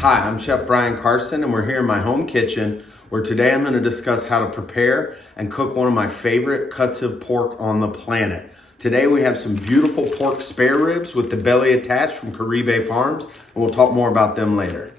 Hi, I'm Chef Brian Carson, and we're here in my home kitchen where today I'm going to discuss how to prepare and cook one of my favorite cuts of pork on the planet. Today we have some beautiful pork spare ribs with the belly attached from Caribe Farms, and we'll talk more about them later.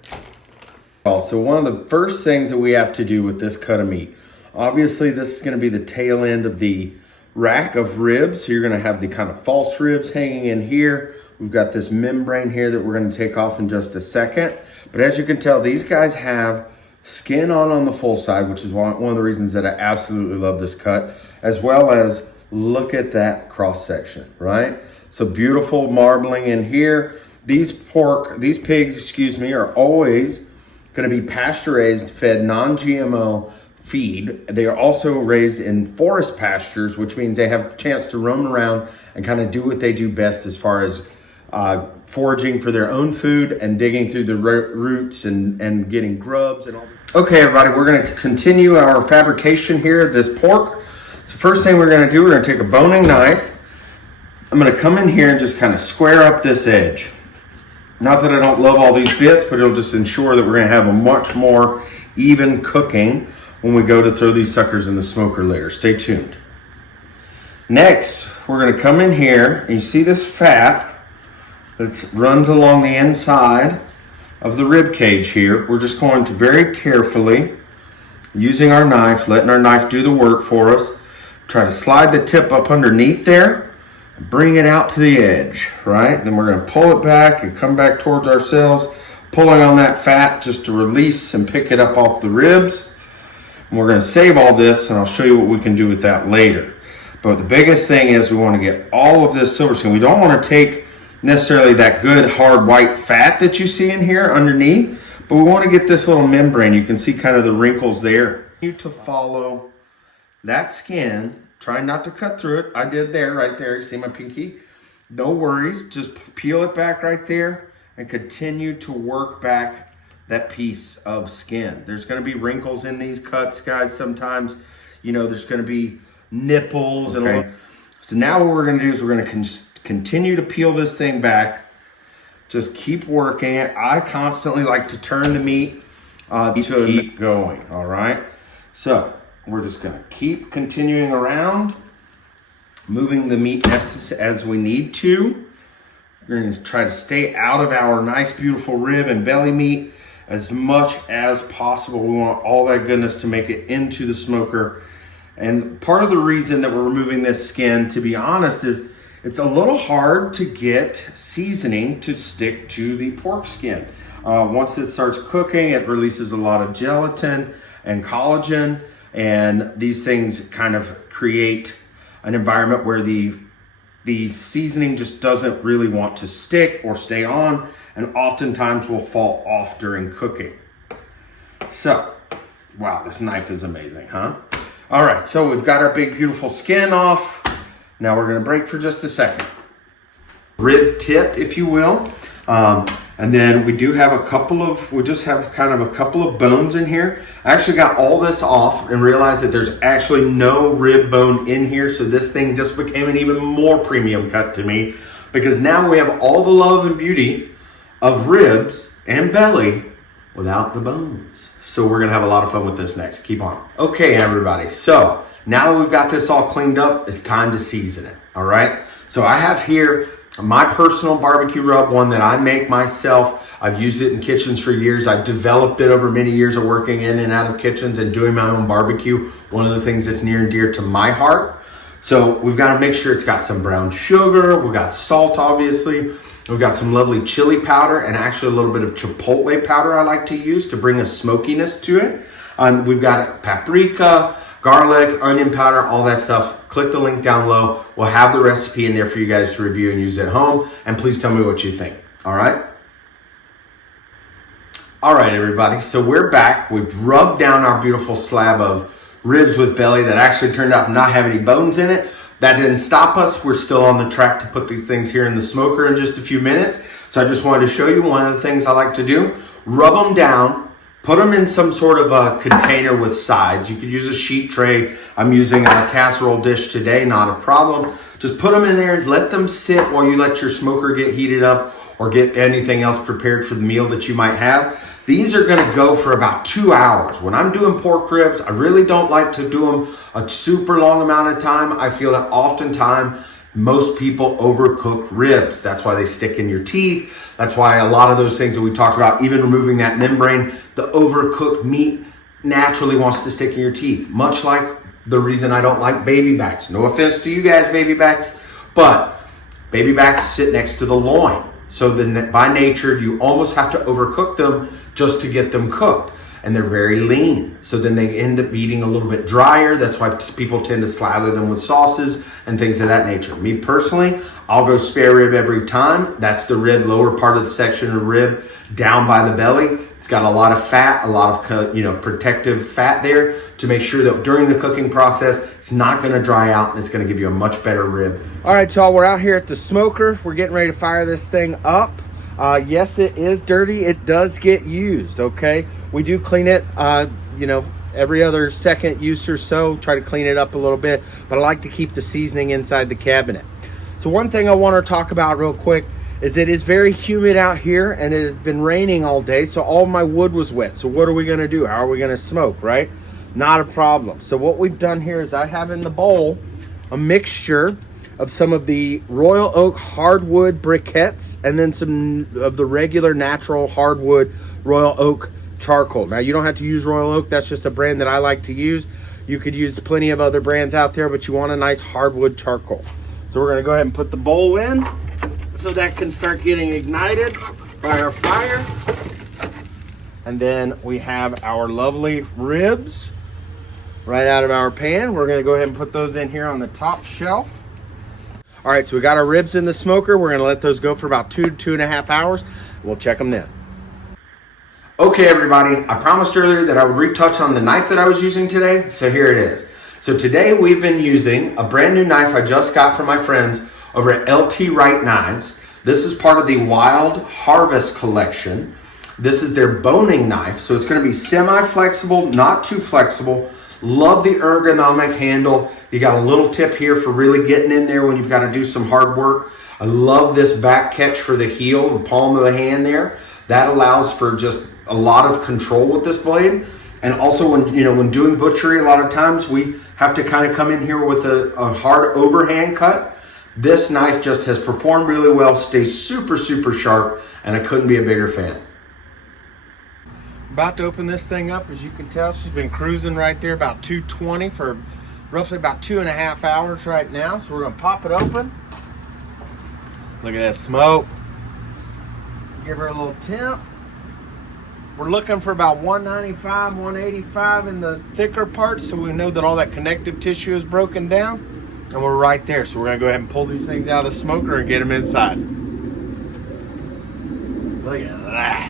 So one of the first things that we have to do with this cut of meat, obviously this is going to be the tail end of the rack of ribs. So you're going to have the kind of false ribs hanging in here. We've got this membrane here that we're going to take off in just a second. But as you can tell, these guys have skin on the full side, which is one of the reasons that I absolutely love this cut, as well as look at that cross section, right? So beautiful marbling in here. These pigs, are always going to be pasture raised, fed non-GMO feed. They are also raised in forest pastures, which means they have a chance to roam around and kind of do what they do best as far as foraging for their own food and digging through the roots and getting grubs and all. Okay, everybody, we're going to continue our fabrication here of this pork. So first thing we're going to do, we're going to take a boning knife. I'm going to come in here and just kind of square up this edge. Not that I don't love all these bits, but it'll just ensure that we're going to have a much more even cooking when we go to throw these suckers in the smoker later. Stay tuned. Next, we're going to come in here and you see this fat that runs along the inside of the rib cage here. We're just going to very carefully, using our knife, letting our knife do the work for us, try to slide the tip up underneath there, bring it out to the edge, right? Then we're going to pull it back and come back towards ourselves, pulling on that fat just to release and pick it up off the ribs. And we're going to save all this, and I'll show you what we can do with that later. But the biggest thing is we want to get all of this silver skin. We don't want to take necessarily that good hard white fat that you see in here underneath, but we want to get this little membrane. You can see kind of the wrinkles there. You to follow that skin, try not to cut through it. I did there, right there. You see my pinky? No worries. Just peel it back right there and continue to work back that piece of skin. There's going to be wrinkles in these cuts, guys. Sometimes, there's going to be nipples. Okay. So now what we're going to do is we're going to continue to peel this thing back. Just keep working it. I constantly like to turn the meat to keep going. All right. So we're just going to keep continuing around, moving the meat as we need to. We're going to try to stay out of our nice, beautiful rib and belly meat as much as possible. We want all that goodness to make it into the smoker. And part of the reason that we're removing this skin, to be honest, is it's a little hard to get seasoning to stick to the pork skin. Once it starts cooking, it releases a lot of gelatin and collagen, and these things kind of create an environment where the seasoning just doesn't really want to stick or stay on, and oftentimes will fall off during cooking. So, wow, this knife is amazing, huh? All right, so we've got our big, beautiful skin off. Now we're gonna break for just a second. Rib tip, if you will. And then we do have we just have kind of a couple of bones in here. I actually got all this off and realized that there's actually no rib bone in here. So this thing just became an even more premium cut to me, because now we have all the love and beauty of ribs and belly without the bones. So we're gonna have a lot of fun with this next. Keep on. Okay, everybody. So now that we've got this all cleaned up, it's time to season it, all right? So I have here my personal barbecue rub, one that I make myself. I've used it in kitchens for years. I've developed it over many years of working in and out of kitchens and doing my own barbecue. One of the things that's near and dear to my heart. So we've got to make sure it's got some brown sugar. We've got salt, obviously. We've got some lovely chili powder and actually a little bit of chipotle powder I like to use to bring a smokiness to it. We've got paprika, garlic, onion powder, all that stuff. Click the link down low. We'll have the recipe in there for you guys to review and use at home. And please tell me what you think. All right? All right, everybody. So we're back. We've rubbed down our beautiful slab of ribs with belly that actually turned out to not have any bones in it. That didn't stop us. We're still on the track to put these things here in the smoker in just a few minutes. So I just wanted to show you one of the things I like to do. Rub them down Put them in some sort of a container with sides. You could use a sheet tray. I'm using a casserole dish today, not a problem. Just put them in there and let them sit while you let your smoker get heated up or get anything else prepared for the meal that you might have. These are gonna go for about 2 hours. When I'm doing pork ribs, I really don't like to do them a super long amount of time. I feel that oftentimes most people overcook ribs. That's why they stick in your teeth. That's why a lot of those things that we talked about, even removing that membrane, the overcooked meat naturally wants to stick in your teeth. Much like the reason I don't like baby backs. No offense to you guys, baby backs, but baby backs sit next to the loin. So then by nature, you almost have to overcook them just to get them cooked. And they're very lean. So then they end up eating a little bit drier. That's why people tend to slather them with sauces and things of that nature. Me personally, I'll go spare rib every time. That's the rib, lower part of the section of rib down by the belly. It's got a lot of fat, a lot of protective fat there to make sure that during the cooking process, it's not gonna dry out and it's gonna give you a much better rib. All right, y'all, we're out here at the smoker. We're getting ready to fire this thing up. Yes, it is dirty. It does get used, okay? We do clean it, every other second use or so, try to clean it up a little bit, but I like to keep the seasoning inside the cabinet. So one thing I want to talk about real quick is it is very humid out here and it has been raining all day, so all my wood was wet. So what are we gonna do? How are we gonna smoke, right? Not a problem. So what we've done here is I have in the bowl a mixture of some of the Royal Oak hardwood briquettes and then some of the regular natural hardwood Royal Oak charcoal. Now you don't have to use Royal Oak, that's just a brand that I like to use. You could use plenty of other brands out there, but you want a nice hardwood charcoal. So we're gonna go ahead and put the bowl in so that can start getting ignited by our fire. And then we have our lovely ribs right out of our pan. We're gonna go ahead and put those in here on the top shelf. All right, so we got our ribs in the smoker. We're gonna let those go for about 2.5 hours. We'll check them then. Okay, everybody, I promised earlier that I would retouch on the knife that I was using today, so here it is. So today we've been using a brand new knife I just got from my friends over at LT Wright Knives. This is part of the Wild Harvest collection. This is their boning knife, so it's gonna be semi-flexible, not too flexible. Love the ergonomic handle. You got a little tip here for really getting in there when you've got to do some hard work. I love this back catch for the heel, the palm of the hand there. That allows for just a lot of control with this blade. And also when doing butchery, a lot of times we have to kind of come in here with a hard overhand cut. This knife just has performed really well, stays super, super sharp, and I couldn't be a bigger fan. About to open this thing up. As you can tell, she's been cruising right there about 220 for roughly about 2.5 hours right now. So we're gonna pop it open. Look at that smoke. Give her a little temp. We're looking for about 195, 185 in the thicker parts, so we know that all that connective tissue is broken down. And we're right there. So we're gonna go ahead and pull these things out of the smoker and get them inside. Look at that.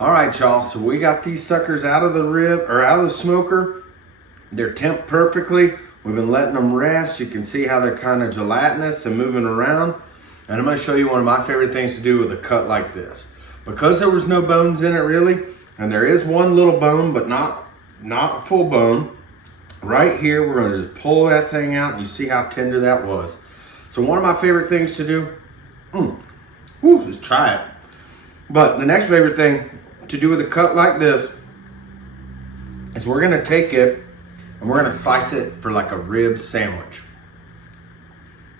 All right, y'all, so we got these suckers out of the rib, or out of the smoker. They're temped perfectly. We've been letting them rest. You can see how they're kind of gelatinous and moving around. And I'm gonna show you one of my favorite things to do with a cut like this. Because there was no bones in it really, and there is one little bone, but not a full bone. Right here, we're gonna just pull that thing out and you see how tender that was. So one of my favorite things to do, just try it. But the next favorite thing to do with a cut like this is we're gonna take it and we're gonna slice it for like a rib sandwich.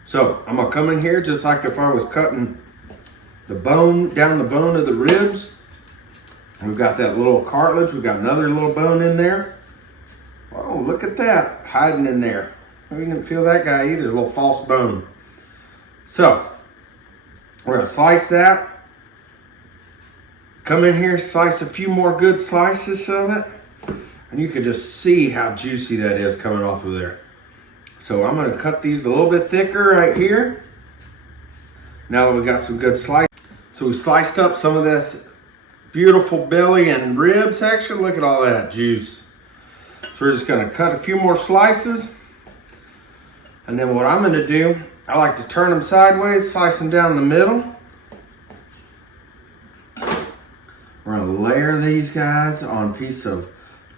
So I'm gonna come in here just like if I was cutting the bone, down the bone of the ribs. And we've got that little cartilage. We've got another little bone in there. Oh, look at that, hiding in there. We didn't feel that guy either, a little false bone. So we're gonna slice that. Come in here, slice a few more good slices of it. And you can just see how juicy that is coming off of there. So I'm gonna cut these a little bit thicker right here. Now that we got some good slice. So we sliced up some of this beautiful belly and rib section. Look at all that juice. So we're just gonna cut a few more slices. And then what I'm gonna do, I like to turn them sideways, slice them down the middle. We're gonna layer these guys on a piece of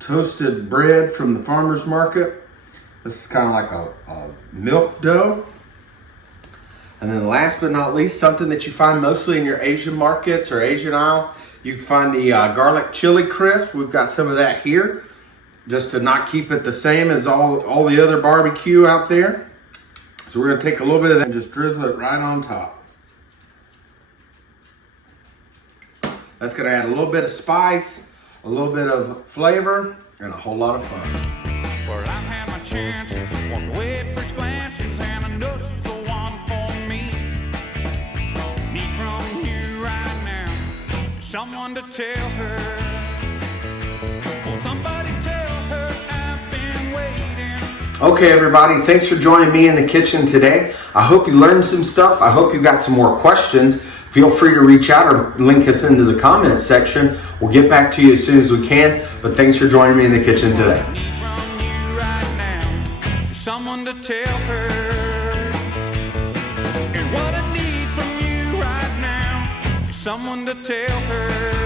toasted bread from the farmer's market. This is kind of like a milk dough. And then last but not least, something that you find mostly in your Asian markets or Asian aisle, you can find the garlic chili crisp. We've got some of that here, just to not keep it the same as all the other barbecue out there. So we're gonna take a little bit of that and just drizzle it right on top. That's gonna add a little bit of spice, a little bit of flavor, and a whole lot of fun. Well, I've had my chances, walked away at first glances, and I know it's the one for me. Need from you right now, someone to tell her. Will somebody tell her I've been waiting? Okay, everybody, thanks for joining me in the kitchen today. I hope you learned some stuff. I hope you got some more questions. Feel free to reach out or link us into the comment section. We'll get back to you as soon as we can. But thanks for joining me in the kitchen today. Need from you right now, someone to tell her. And what I need from you right now is someone to tell her.